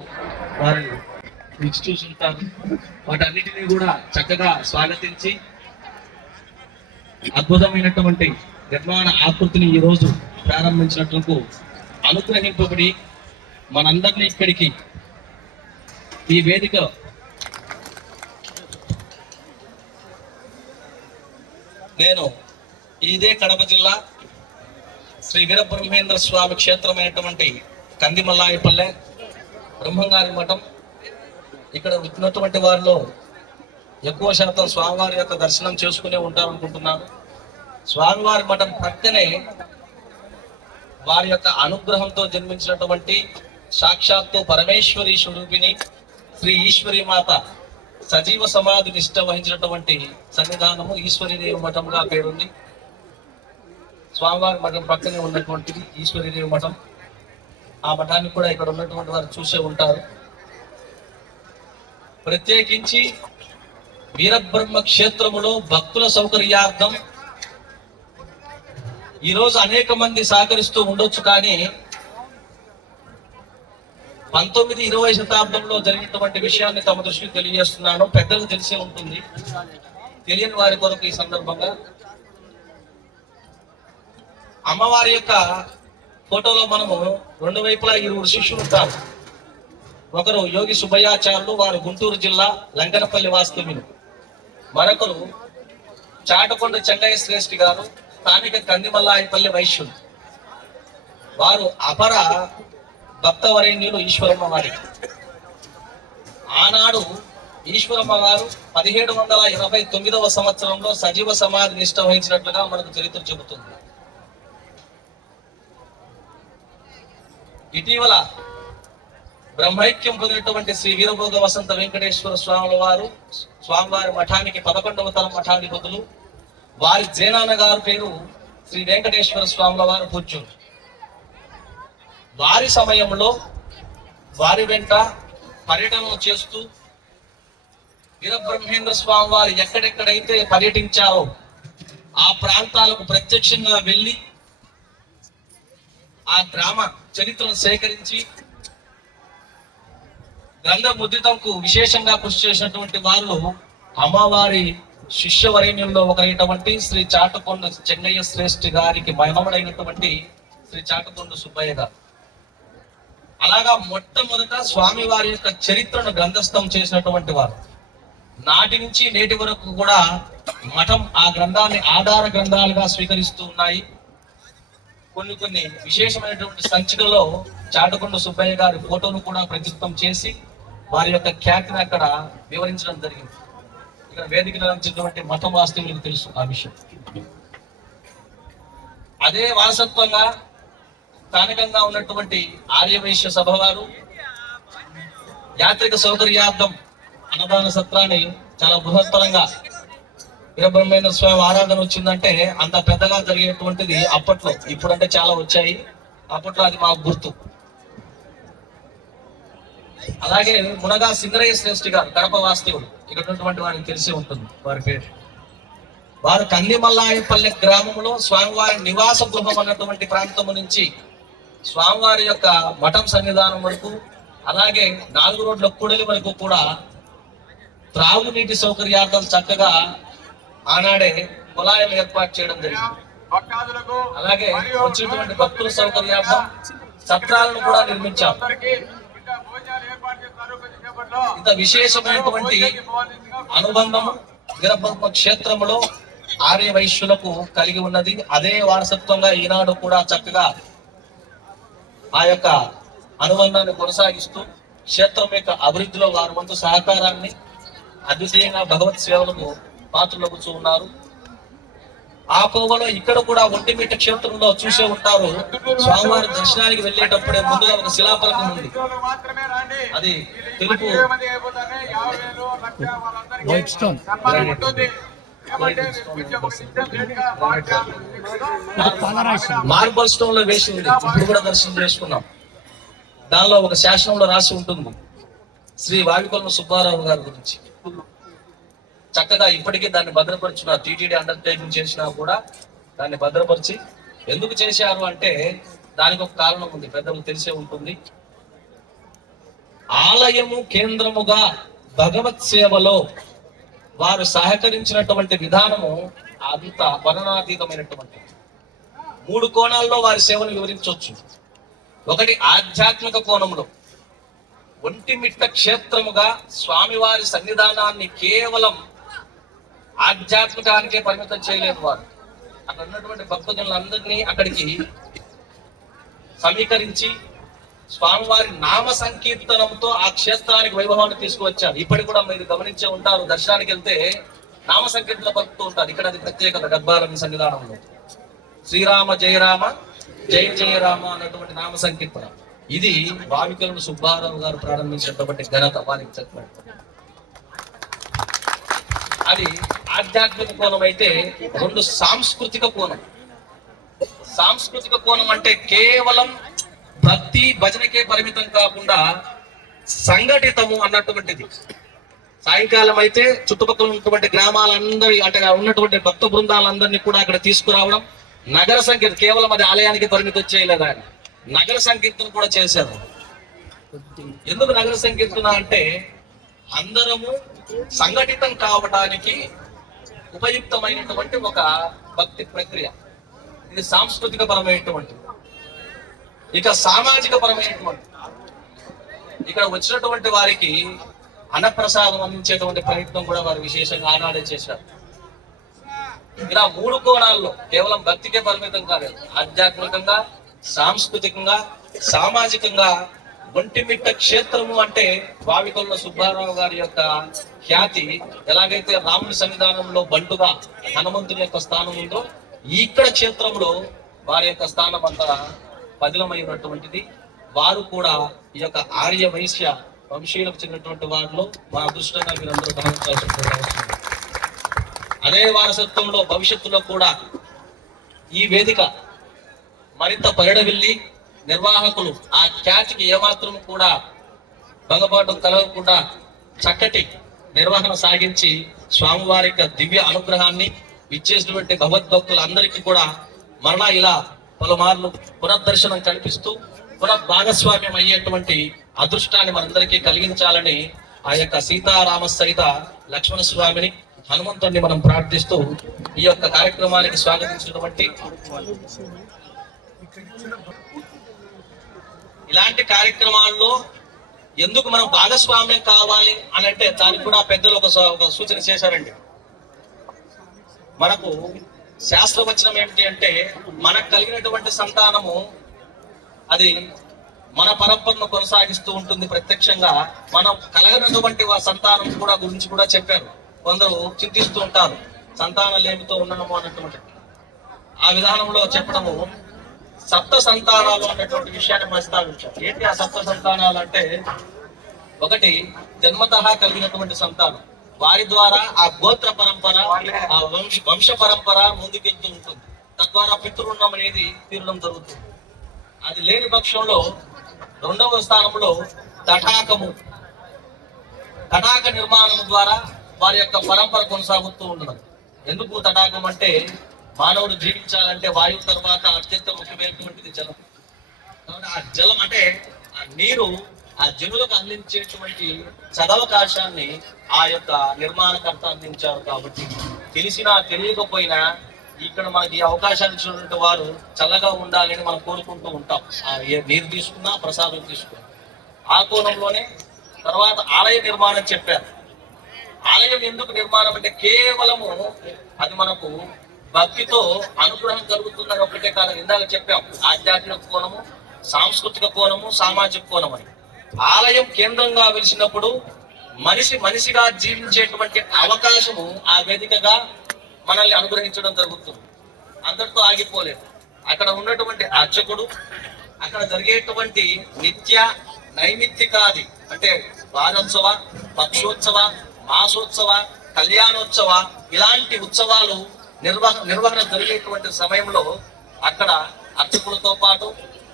వారు ఇన్స్టిట్యూషన్ వాటన్నిటినీ కూడా చక్కగా స్వాగతించి అద్భుతమైనటువంటి నిర్మాణ ఆకృతిని ఈ రోజు ప్రారంభించినట్లకు అనుగ్రహింపబడి మనందరినీ ఇక్కడికి ఈ వేదిక నేను ఇదే కడప జిల్లా శ్రీ వీరబ్రహ్మేంద్ర స్వామి క్షేత్రమైనటువంటి కందిమల్లాయపల్లె బ్రహ్మంగారి మఠం ఇక్కడ వచ్చినటువంటి వారిలో ఎక్కువ శాతం స్వామివారి యొక్క దర్శనం చేసుకునే ఉంటారనుకుంటున్నాను. స్వామివారి మఠం పక్కనే వారి యొక్క అనుగ్రహంతో జన్మించినటువంటి సాక్షాత్తు పరమేశ్వరి స్వరూపిణి శ్రీ ఈశ్వరి మాత సజీవ సమాధి నిష్ట వహించినటువంటి సన్నిధానము ఈశ్వరీదేవి మఠంగా పేరుంది. స్వామివారి మఠం పక్కనే ఉన్నటువంటిది ఈశ్వరీదేవి మఠం. ఆ మఠాన్ని కూడా ఇక్కడ ఉన్నటువంటి వారు చూసే ఉంటారు. ప్రత్యేకించి వీరబ్రహ్మ క్షేత్రములో భక్తుల సౌకర్యార్థం ఈరోజు అనేక మంది సహకరిస్తూ ఉండొచ్చు, కానీ 19-20 శతాబ్దంలో జరిగినటువంటి విషయాన్ని తమ దృష్టికి తెలియజేస్తున్నాను. పెద్దలకు తెలిసే ఉంటుంది, తెలియని వారి కొరకు ఈ సందర్భంగా అమ్మవారి యొక్క ఫోటోలో మనము రెండు వైపులా 2 శిష్యులు ఉంటారు. ఒకరు యోగి సుబ్బయ్యాచార్యులు, వారు గుంటూరు జిల్లా లంకనపల్లి వాస్తవ్యులు. మరొకరు చాటకొండ చెన్నయ్య శ్రేష్ఠి గారు, స్థానిక కందిమల్లాయపల్లి వైశ్యులు. వారు అపర భక్తవరేణ్యులు ఈశ్వరమ్మ వారి. ఆనాడు ఈశ్వరమ్మ వారు 1789వ సంవత్సరంలో సజీవ సమాధి నిష్ట వహించినట్లుగా మనకు చరిత్ర చెబుతుంది. ఇటీవల బ్రహ్మైక్యం పొందినటువంటి శ్రీ వీరభోగ వసంత వెంకటేశ్వర స్వాముల వారు స్వామివారి మఠానికి 11వ తరం మఠాధిపతులు. వారి జేనాన్న గారు పేరు శ్రీ వెంకటేశ్వర స్వాముల వారు పూజ్యులు. వారి సమయంలో వారి వెంట పర్యటనలు చేస్తూ వీరబ్రహ్మేంద్ర స్వామి వారు ఎక్కడెక్కడైతే పర్యటించారో ఆ ప్రాంతాలకు ప్రత్యక్షంగా వెళ్ళి ఆ గ్రామ చరిత్రను సేకరించి గ్రంథ ముద్రితంకు విశేషంగా కృషి చేసినటువంటి వారు అమ్మవారి శిష్యవరేణ్యంలో ఒకరైనటువంటి శ్రీ చాటకొండ చెన్నయ్య శ్రేష్ఠి గారికి మనవడైనటువంటి శ్రీ చాటకొండ సుబ్బయ్య గారు. అలాగా మొట్టమొదట స్వామి వారి యొక్క చరిత్రను గ్రంథస్థం చేసినటువంటి వారు. నాటి నుంచి నేటి వరకు కూడా మఠం ఆ గ్రంథాన్ని ఆధార గ్రంథాలుగా స్వీకరిస్తూ ఉన్నాయి. కొన్ని విశేషమైనటువంటి సంచికల్లో చాటకొండ సుబ్బయ్య గారి ఫోటోను కూడా ప్రతిష్టం చేసి వారి యొక్క ఖ్యాతిని అక్కడ వివరించడం జరిగింది. ఇక్కడ వేదిక నిర్వహించినటువంటి మఠం వాస్తవులకు తెలుసు ఆ విషయం. అదే వారసత్వంగా స్థానికంగా ఉన్నటువంటి ఆర్యవైశ్య సభ వారు యాత్రిక సౌకర్యార్థం అన్నదాన సత్రాన్ని చాలా బృహత్తరంగా వీరబ్రహ్మేంద్ర స్వామి ఆరాధన వచ్చిందంటే అంత పెద్దగా జరిగేటువంటిది అప్పట్లో. ఇప్పుడంటే చాలా వచ్చాయి, అప్పట్లో అది మాకు గుర్తు. అలాగే మునగా సింగరయ్య శ్రేష్ఠి గారు కడప వాస్తవుడు, ఇక్కడ ఉన్నటువంటి వారికి తెలిసే ఉంటుంది వారి పేరు. వారు కందిమల్లాయపల్లె గ్రామంలో స్వామివారి నివాస గృహం అన్నటువంటి ప్రాంతం నుంచి స్వామివారి యొక్క మఠం సన్నిధానం వరకు, అలాగే 4 రోడ్ల కూడలి వరకు కూడా త్రాగునీటి సౌకర్యార్థం చక్కగా ఆనాడే కుళాయిలు ఏర్పాటు చేయడం జరిగింది. అలాగే వచ్చినటువంటి భక్తుల సౌకర్యార్థం సత్రాలను కూడా నిర్మించాం. ఇంత విశేషమైనటువంటి అనుబంధం వీరబ్రహ్మ క్షేత్రములో ఆర్య వైశ్యులకు కలిగి ఉన్నది. అదే వారసత్వంగా ఈనాడు కూడా చక్కగా ఆ యొక్క అనుబంధాన్ని కొనసాగిస్తూ క్షేత్రం యొక్క అభివృద్ధిలో వారి వంతు సహకారాన్ని అద్వితీయంగా భగవత్ సేవలకు పాత్రలవుతూ ఉన్నారు. ఆ కోవలో ఇక్కడ కూడా ఒంటిమిట్ట క్షేత్రంలో చూసే ఉంటారు. స్వామివారి దర్శనానికి వెళ్ళేటప్పుడే ముందుగా ఒక శిలాఫలకం ఉంది. అది తెలుపు వైట్ స్టోన్, మార్బల్ స్టోన్ లో వేసి ఉంది. ఇప్పుడు కూడా దర్శనం చేసుకున్నాం. దానిలో ఒక శాసనంలో రాసి ఉంటుంది శ్రీ వావికొల్మ సుబ్బారావు గారి గురించి. చక్కగా ఇప్పటికీ దాన్ని భద్రపరిచిన టీటీడీ అండర్టేకింగ్ చేసినా కూడా దాన్ని భద్రపరిచి ఎందుకు చేశారు అంటే దానికి ఒక కారణం ఉంది, పెద్దలకు తెలిసే ఉంటుంది. ఆలయము కేంద్రముగా భగవత్ సేవలో వారు సహకరించినటువంటి విధానము అంత వర్ణనాతీతమైనటువంటి 3 కోణాల్లో వారి సేవను వివరించవచ్చు. ఒకటి ఆధ్యాత్మిక కోణంలో ఒంటిమిట్ట క్షేత్రముగా స్వామివారి సన్నిధానాన్ని కేవలం ఆధ్యాత్మికానికే పరిమితం చేయలేదు. వారు అక్కడ ఉన్నటువంటి భక్తులందరినీ అక్కడికి సమీకరించి స్వామివారి నామ సంకీర్తనంతో ఆ క్షేత్రానికి వైభవాన్ని తీసుకువచ్చారు. ఇప్పటికి కూడా మీరు గమనించే ఉంటారు, దర్శనానికి వెళ్తే నామ సంకీర్తన పలుకుతూ ఉంటారు. ఇక్కడ అది ప్రత్యేకత. గర్భాలయం సన్నిధానంలో శ్రీరామ జయరామ జయ జయరామ అన్నటువంటి నామ సంకీర్తన. ఇది వావికలను సుబ్బారావు గారు ప్రారంభించినటువంటి ఘనత వారికి చెప్పారు. అది ఆధ్యాత్మిక కోణం అయితే, 2 సాంస్కృతిక కోణం. సాంస్కృతిక కోణం అంటే కేవలం భక్తి భజనకే పరిమితం కాకుండా సంఘటితము అన్నటువంటిది. సాయంకాలం అయితే చుట్టుపక్కల ఉన్నటువంటి గ్రామాలందరి అంటే ఉన్నటువంటి భక్త బృందాలందరినీ కూడా అక్కడ తీసుకురావడం. నగర సంకీర్తన కేవలం అది ఆలయానికి పరిమితం చేయలేదు, ఆయన నగర సంకీర్తన కూడా చేశారు. ఎందుకు నగర సంకీర్తన అంటే అందరము సంఘటితం కావడానికి ఉపయుక్తమైనటువంటి ఒక భక్తి ప్రక్రియ. ఇది సాంస్కృతిక పరమైనటువంటి. ఇక సామాజిక పరమైనటువంటి, ఇక్కడ వచ్చినటువంటి వారికి అన్నప్రసాదం అందించేటువంటి ప్రయత్నం కూడా వారు విశేషంగా ఆనాడే చేశారు. ఇలా 3 కోణాల్లో కేవలం భక్తికే పరిమితం కాలేదు, ఆధ్యాత్మికంగా, సాంస్కృతికంగా, సామాజికంగా ఒంటిమిట్ట క్షేత్రము అంటే వావికొల్ల సుబ్బారావు గారి యొక్క ఖ్యాతి ఎలాగైతే రాముని సన్నిధానంలో బంటుగా హనుమంతుని యొక్క స్థానం ఉందో, ఇక్కడ క్షేత్రంలో వారి యొక్క స్థానం అంతా పదిలమైనటువంటిది. వారు కూడా ఈ యొక్క ఆర్య వైశ్య వంశీయులకు చెందినటువంటి వారిలో మా అదృష్టంగా మీరందరూ గమనించాల్సిన అవసరం. అదే వారసత్వంలో భవిష్యత్తులో కూడా ఈ వేదిక మరింత పరిడవిల్లి నిర్వాహకులు ఆ ఖ్యాతికి ఏమాత్రం కూడా భంగపాటు కలగకుండా చక్కటి నిర్వహణ సాగించి స్వామివారి యొక్క దివ్య అనుగ్రహాన్ని ఇచ్చేసినటువంటి భగవద్భక్తులందరికీ కూడా మరలా ఇలా పలుమార్లు పునర్దర్శనం కల్పిస్తూ పునర్భాగస్వామ్యం అయ్యేటువంటి అదృష్టాన్ని మనందరికీ కలిగించాలని ఆ యొక్క సీతారామ సహిత లక్ష్మణ స్వామిని, హనుమంతుడిని మనం ప్రార్థిస్తూ ఈ యొక్క కార్యక్రమానికి స్వాగతించినటువంటి ఇలాంటి కార్యక్రమాల్లో ఎందుకు మనం భాగస్వామ్యం కావాలి అని అంటే దానికి కూడా పెద్దలు ఒక సూచన చేశారండి. మనకు శాస్త్రవచనం ఏమిటి అంటే, మనకు కలిగినటువంటి సంతానము అది మన పరంపరను కొనసాగిస్తూ ఉంటుంది. ప్రత్యక్షంగా మనం కలగనటువంటి సంతానం కూడా గురించి కూడా చెప్పారు. కొందరు చింతిస్తూ ఉంటారు సంతానం లేమితో ఉండడము అన్నటువంటి ఆ విధానంలో చెప్పడము. సప్త సంతానాలు అన్నటువంటి విషయాన్ని ప్రస్తావించారు. ఏంటి ఆ సప్త సంతానాలు అంటే, ఒకటి జన్మతః కలిగినటువంటి సంతానం, వారి ద్వారా ఆ గోత్ర పరంపర, ఆ వంశ పరంపర ముందుకెళ్తూ ఉంటుంది. తద్వారా పితృణం అనేది తీరడం జరుగుతుంది. అది లేని పక్షంలో 2వ స్థానంలో తటాకము, తటాక నిర్మాణం ద్వారా వారి యొక్క పరంపర కొనసాగుతూ ఉండడం. ఎందుకు తటాకం అంటే, మానవుడు జీవించాలంటే వాయువు తర్వాత అత్యంత ముఖ్యమైనటువంటిది జలం. కాబట్టి ఆ జలం అంటే ఆ నీరు ఆ జనులకు అందించేటువంటి సదవకాశాన్ని ఆ యొక్క నిర్మాణకర్త అందించారు. కాబట్టి తెలిసినా తెలియకపోయినా ఇక్కడ మనకి ఈ అవకాశాన్ని ఇచ్చినటువంటి వారు చల్లగా ఉండాలని మనం కోరుకుంటూ ఉంటాం. ఆ నీరు తీసుకున్నా ప్రసాదం తీసుకున్నా. ఆ కోణంలోనే తర్వాత ఆలయ నిర్మాణం చెప్పారు. ఆలయం ఎందుకు నిర్మాణం అంటే కేవలము అది మనకు భక్తితో అనుగ్రహం కలుగుతుందని ఒకటే కాదు. ఇందాక చెప్పాం, ఆధ్యాత్మిక కోణము, సాంస్కృతిక కోణము, సామాజిక కోణం అని. ఆలయం కేంద్రంగా వెలిసినప్పుడు మనిషిగా జీవించేటువంటి అవకాశము ఆ వేదికగా మనల్ని అనుగ్రహించడం జరుగుతుంది. అందరితో ఆగిపోలేదు. అక్కడ ఉన్నటువంటి అర్చకుడు, అక్కడ జరిగేటువంటి నిత్య నైమిత్తికాది అంటే వారోత్సవ, పక్షోత్సవ, మాసోత్సవ, కళ్యాణోత్సవ ఇలాంటి ఉత్సవాలు నిర్వహణ జరిగేటువంటి సమయంలో అక్కడ అర్చకులతో పాటు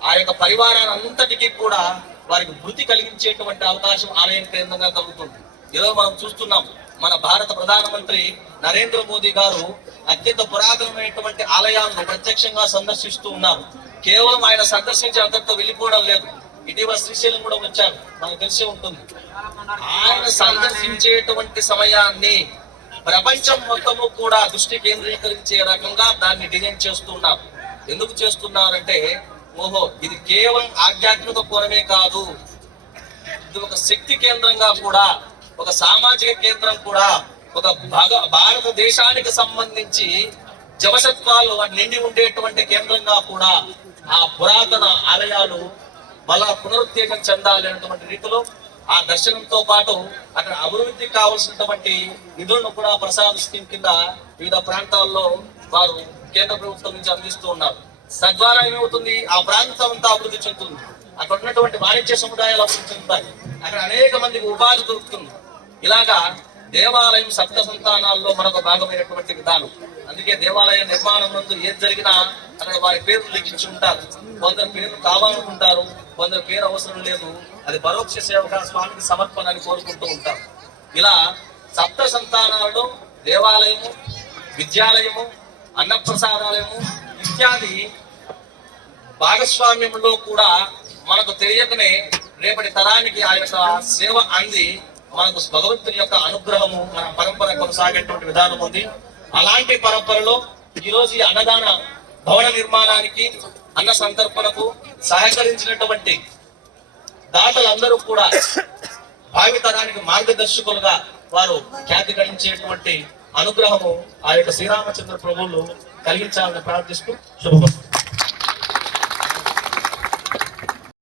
ఆ యొక్క పరివారానంతటికీ కూడా వారికి వృత్తి కలిగించేటువంటి అవకాశం ఆలయం కేంద్రంగా కలుగుతుంది. ఈరోజు మనం చూస్తున్నాం, మన భారత ప్రధానమంత్రి నరేంద్ర మోదీ గారు అత్యంత పురాతనమైనటువంటి ఆలయాలను ప్రత్యక్షంగా సందర్శిస్తూ ఉన్నారు. కేవలం ఆయన సందర్శించి అందరితో వెళ్ళిపోవడం లేదు. ఇటీవల శ్రీశైలం కూడా వచ్చారు, మనకు తెలిసే ఉంటుంది. ఆయన సందర్శించేటువంటి సమయాన్ని ప్రపంచం మొత్తము కూడా దృష్టి కేంద్రీకరించే రకంగా దాన్ని డిజైన్ చేస్తున్నారు. ఎందుకు చేస్తున్నారంటే, ఓహో ఇది కేవలం ఆధ్యాత్మిక కోణమే కాదు, ఇది ఒక శక్తి కేంద్రంగా కూడా, ఒక సామాజిక కేంద్రం కూడా, ఒక భారతదేశానికి సంబంధించి జవసత్వాలు నిండి ఉండేటువంటి కేంద్రంగా కూడా ఆ పురాతన ఆలయాలు మళ్ళా పునరుత్తేజం చెందాలి అనేటువంటి రీతిలో ఆ దర్శనంతో పాటు అక్కడ అభివృద్ధి కావాల్సినటువంటి నిధులను కూడా ప్రసాద్ స్కీమ్ కింద వివిధ ప్రాంతాల్లో వారు కేంద్ర ప్రభుత్వం నుంచి అందిస్తూ ఉన్నారు. తద్వారా ఏమవుతుంది, ఆ ప్రాంతం అంతా అభివృద్ధి చెందుతుంది, అక్కడ ఉన్నటువంటి వాణిజ్య సముదాయాలు అభివృద్ధి చెందుతాయి, అక్కడ అనేక మందికి ఉపాధి దొరుకుతుంది. ఇలాగా దేవాలయం సప్త సంతానాల్లో మరొక భాగమైనటువంటి విధానం. అందుకే దేవాలయ నిర్మాణం ముందు ఏది జరిగినా అక్కడ వారి పేర్లు లిఖించి ఉంటారు. కొందరు పేర్లు కావాలనుకుంటారు, కొందరు పేరు అవసరం లేదు, అది పరోక్ష సేవగా స్వామికి సమర్పణ అని కోరుకుంటూ ఉంటారు. ఇలా సప్త సంతానాలలో దేవాలయము, విద్యాలయము, అన్నప్రసాదాలయము ఇత్యాది భాగస్వామ్యంలో కూడా మనకు తెలియకనే రేపటి తరానికి ఆ యొక్క సేవ అంది మనకు భగవంతుని యొక్క అనుగ్రహము మన పరంపర కొనసాగేటువంటి విధానం ఉంది. అలాంటి పరంపరలో ఈరోజు ఈ అన్నదాన భవన నిర్మాణానికి, అన్న సంతర్పణకు సహకరించినటువంటి దాతలందరూ కూడా భావితరానికి మార్గదర్శకులుగా వారు ఖ్యాతి గడించేటువంటి అనుగ్రహము ఆ యొక్క శ్రీరామచంద్ర ప్రభువులు కలిగించాలని ప్రార్థిస్తూ శుభమస్తు.